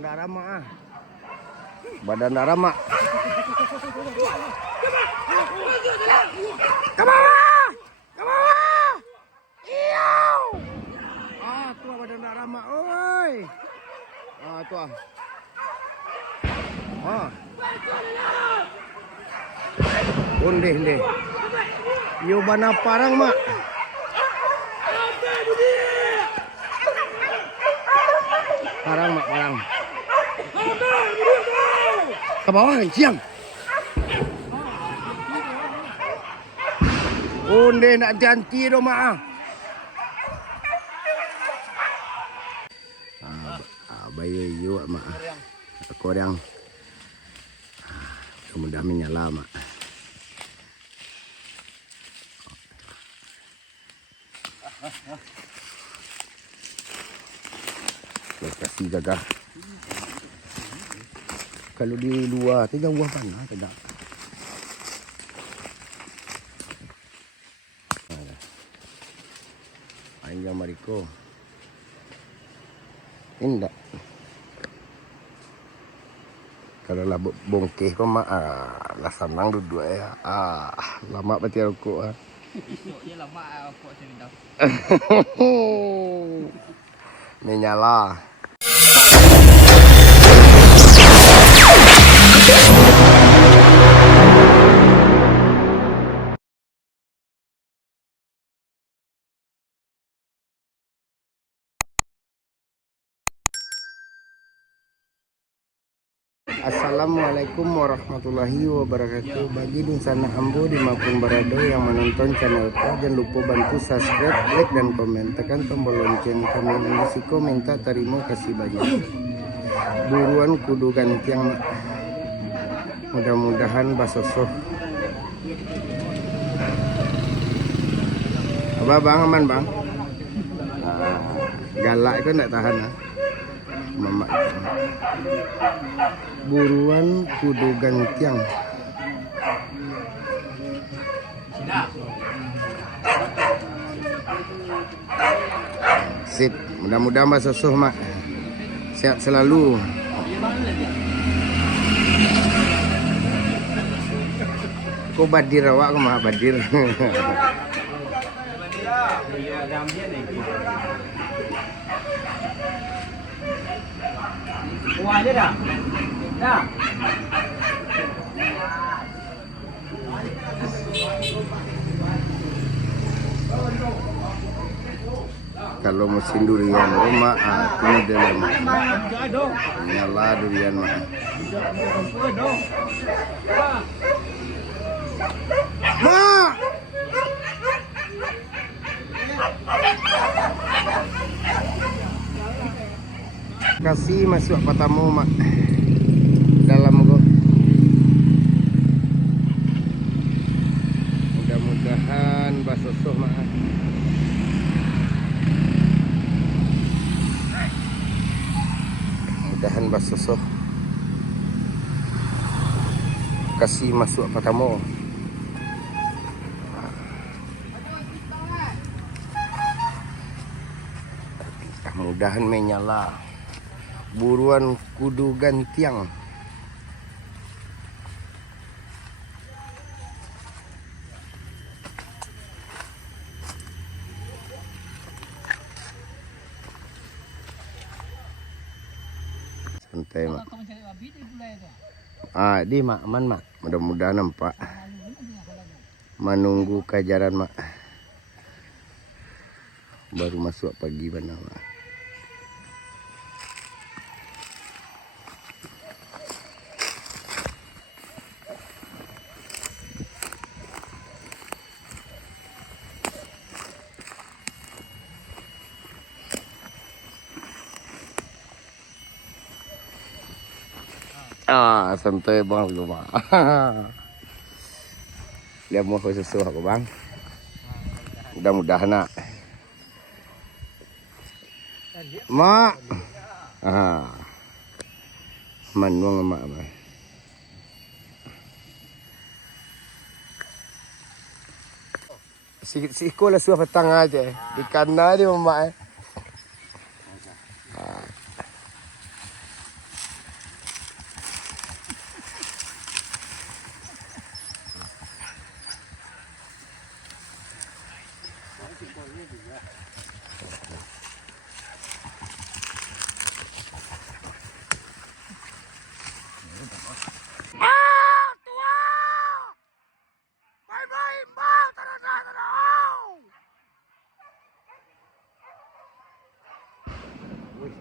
Bandara mak. Bandara mak. Ke bawah. Ke bawah. Iyaw. Tuh bandara mak. Oi. Tuh. Undeh. Yo bana parang mak. Parang mak, parang. Ke bawah siang. Undeh nak janti do mak. Bayu yu mak. Korang. Mudah menyala mak. Lokasi gagah. Kalau di luar tu jauh mana tidak. Ayam Mariko. Indah. Kalau lah bongkeh kau mak lah senang duduk ya. Lama berarti rokok Ya lama rokok cerita. Ni nyala. Assalamualaikum warahmatullahi wabarakatuh. Bagi di sana ambo dimanapun berada yang menonton channel kita, jangan lupa bantu subscribe, like dan komen, tekan tombol lonceng. Kami risiko minta terima kasih banyak. Buruan kudu gantiang, mudah-mudahan basosoh. Apa bang, aman bang? Galak itu ndak tahan Mama. Buruan kudu gantiang. Sip, mudah-mudahan Mbak Sosoh mak sehat selalu. Kok Badir awak, kok mah Badir. Wah aja dah. Dah. Kalau musim durian rumah ini dalam nyala durian mah. Mak. Kasih masuk patamu mak dalam go. Mudah-mudahan basosoh mak. Mudahan basosoh. Kasih masuk patamu. Mudahan menyala. Buruan kudu gantiang. Santai mak. Di mak aman mak. Mudah-mudahan nampak. Menunggu kejaran mak. Baru masuk pagi mana mak. Santai bang lu mak. Lihat mau susu aku bang. Mudah-mudahan nak. Mak. Manuang mak mak. Si ko lah suah petang aja. Di kanan dia mak.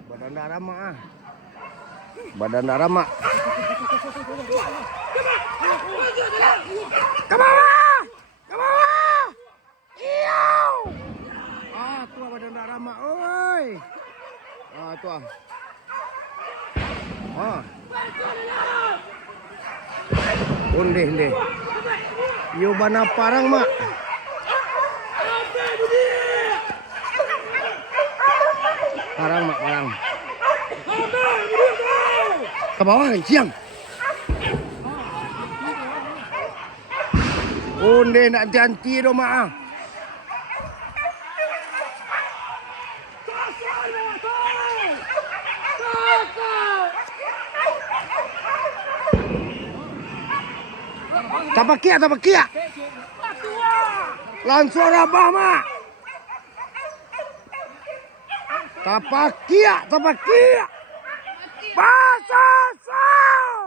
Badan darah mak. Badan darah mak. Ke bawah. Ke bawah. Iyaw. Tua badan darah mak. Oi. Tua. Undih. Yo bana parang mak. Parang mak, parang. Ke bawah siang. Unde nak janti do mak. Tapakia. Langsung rabah mak. Tapakia. Basasau.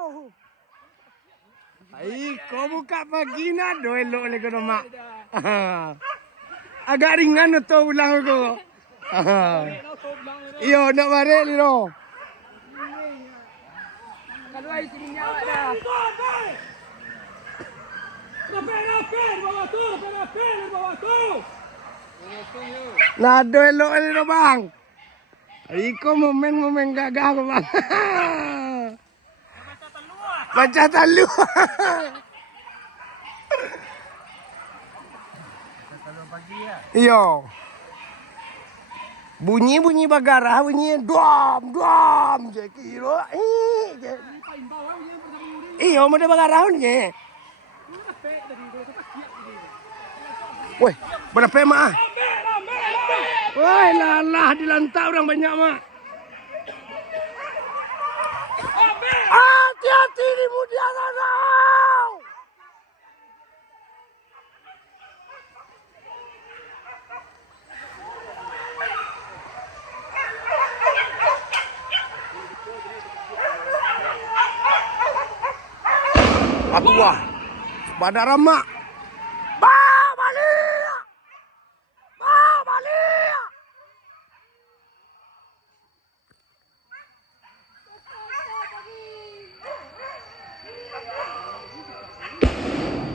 Ai, kau buka pagi na do elok le kono mak. Agak ringan tu ulang aku. Iyo nak balik ni do. Kalau ai sini nyawa dah. Nado elok ni do bang. Iko momen gagah ko bang. Baca talu. Iyo. Bunyi bagara, bunyi dom je kiro. Iyo mode bagara ni. Woi, berapa mak? Woi, lalah dilantak orang banyak mak. Hati-hati di kemudian danau. Atua, Badara mak.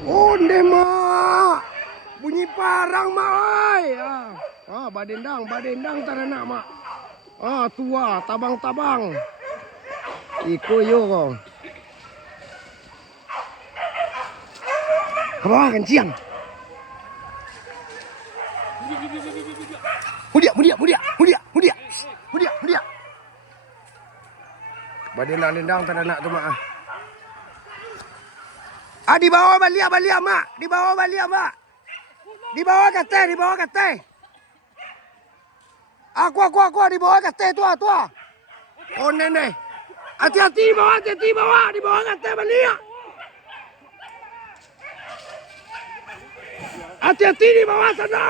Onde mak, bunyi parang mak. Badendang taranak mak. Tua, tabang. Iko yo kau. Kebawah kan siang. Mudia. Badendang taranak tu mak. Di bawah balia mak. Di bawah mak. Di bawah kate. Aku di bawah kate tua. Oh nenek. Hati-hati bawah. Di bawah kate balia. Hati-hati di bawah sana.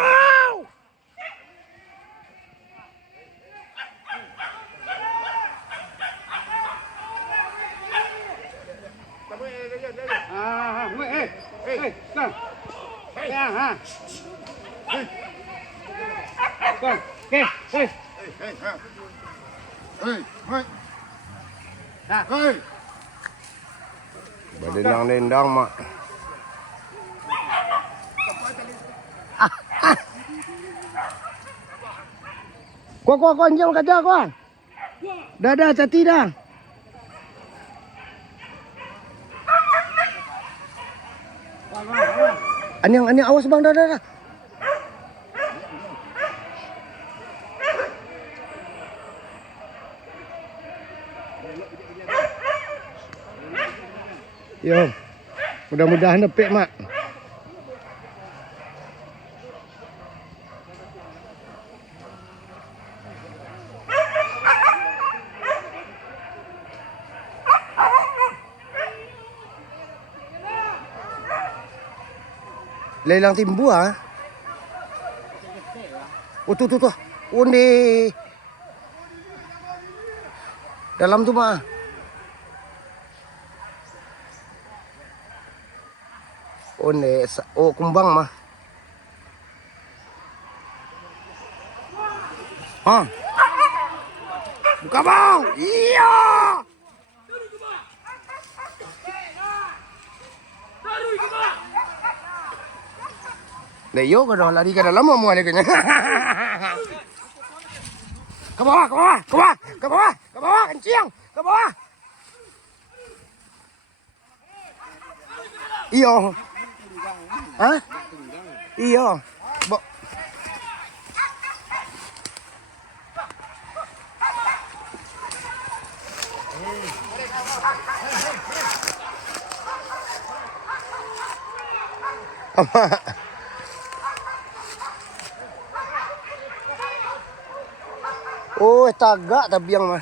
Badendang mak. Kau anjing kerja kau. Dah hati dah. Anjing awas bang dah. Yo, mudah-mudahan dapat mak. Lelang timbu ah. Oh tuh. Undi. Dalam tuh mah. Undi. Oh kumbang mah. Hah? Buka bang. Iya. Leo kalau lari ke dalam mau lagi nya. Ke bawah, kencing, ke bawah. Iya. Hah? Iya. Bo Oh, tagak tabiang mah.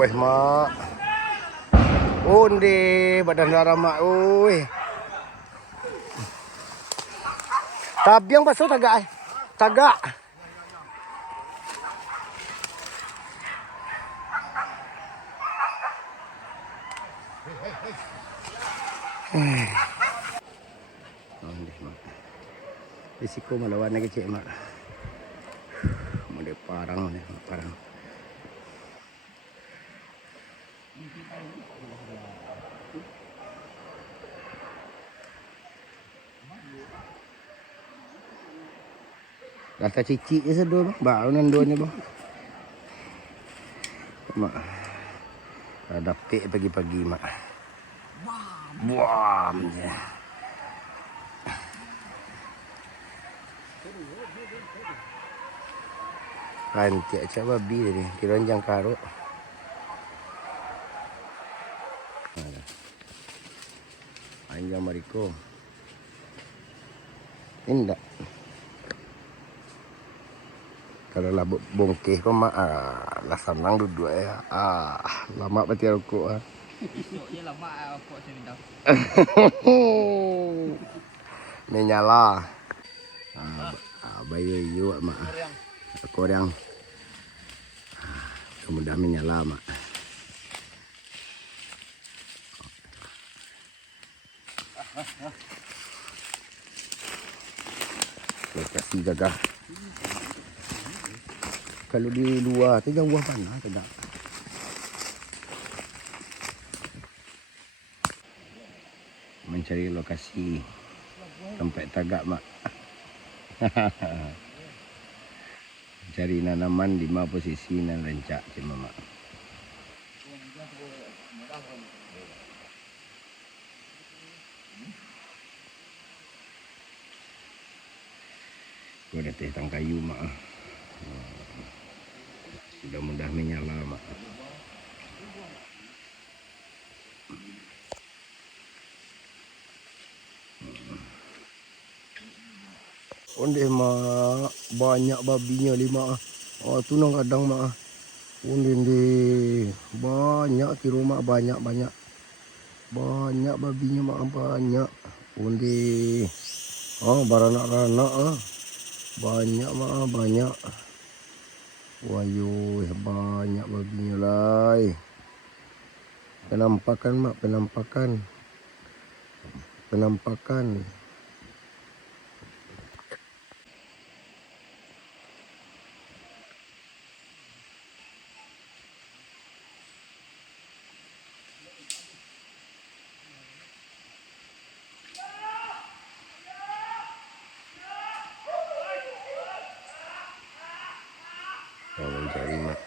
Weh mak. Undi badan darah mak. Tabiang basuh tagak. Tagak. Risiko melawan lagi cik mak. Mau parang nih, parang. Rasa cici sedul bang, baunan duanya bang. Mak, ada pek pagi-pagi mak. Buam ya. Rantik cak babi ni, kiranjang karuk. Anjang mariko. Indak. Kalau lah bongkeh kau mak lah senang duduk ya. Lama berarti rokok ah. Ya lama rokok saya minta. Menyala. Bayu yu mak. Korang. Kemudian menyala mak. Lokasi gagah. Kalau di luar tu jauh mana tidak. Mencari lokasi tempat tagak mak. Cari tanaman di mana posisi nan rencak cuma mak. Gua ada teh tang kayu mak. Mudah-mudah menyala mak. Onde mak banyak babinya 5. Oh tu nang kadang mak. Onde banyak di rumah banyak. Banyak babinya mak banyak. Onde baranak-baranak banyak mak banyak. Wayu banyak babinya lai. Penampakan mak penampakan. Mencari mak.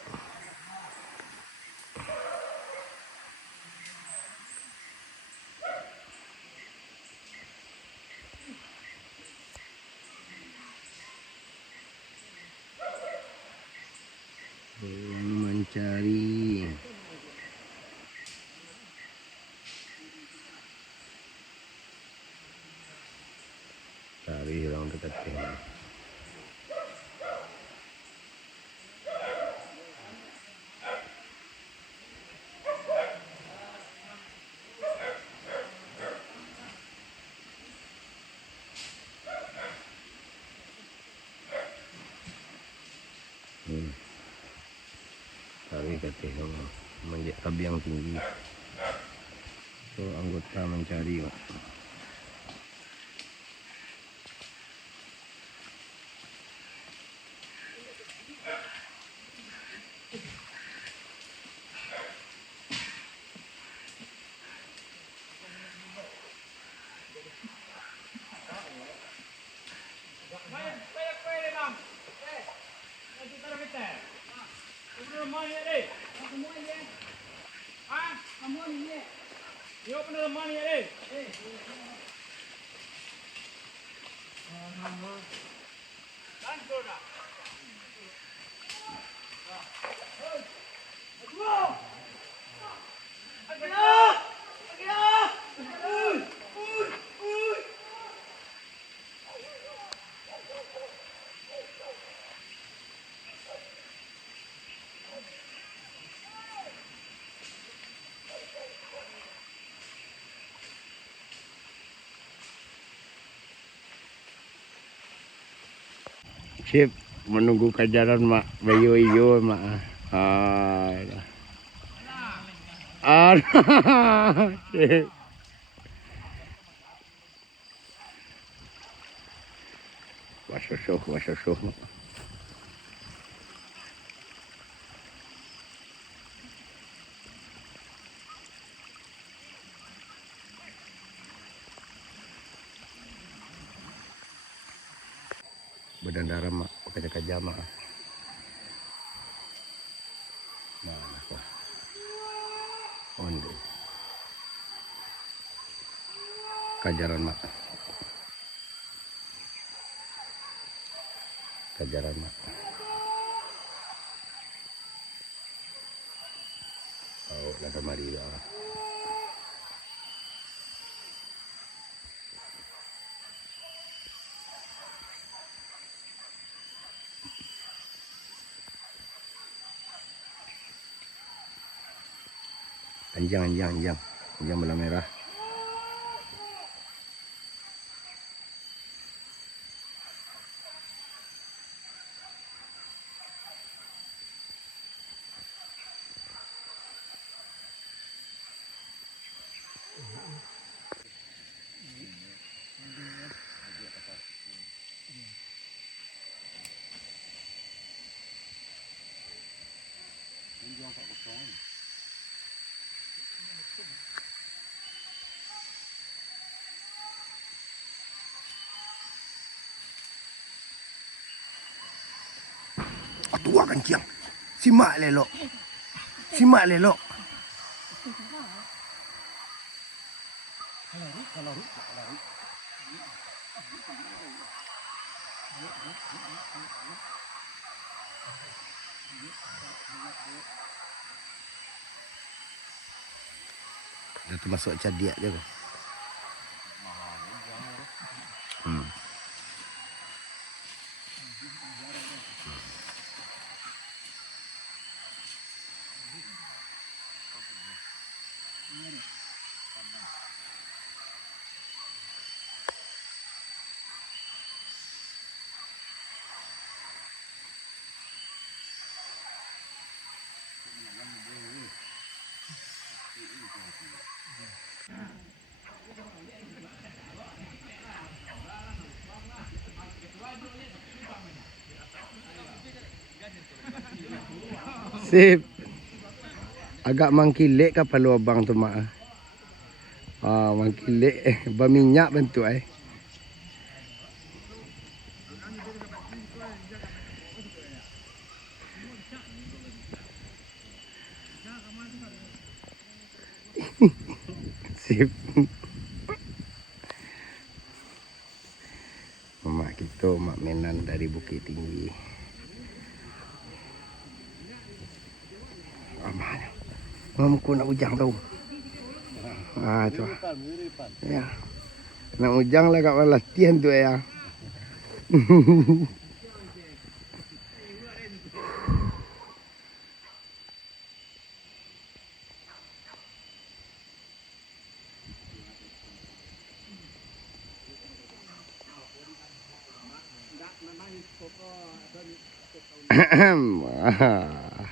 berkati. Tapi katanya menjadi tabi yang tinggi. So anggota mencari. Sip, menunggu kajaran mak bayu iyo mak. Sip. Wasusuh mak. Badan darah mak, kerja mak. Mana kok? Onde. Kajaran mak. Kajaran mak. Oh, lada mari dah. Anjang bola merah. Tua kencang. Simak lelok. Dah termasuk cadiak dia. Sip. Agak mangkilek kapal abang tu mak. Mangkilek berminyak bentuk Sip. Mak kita mak Menan dari Bukit Tinggi. Mana? Mamku nak ujang tau. Tu. Ya. Nak ujang lah kat latihan tu ya. Wah.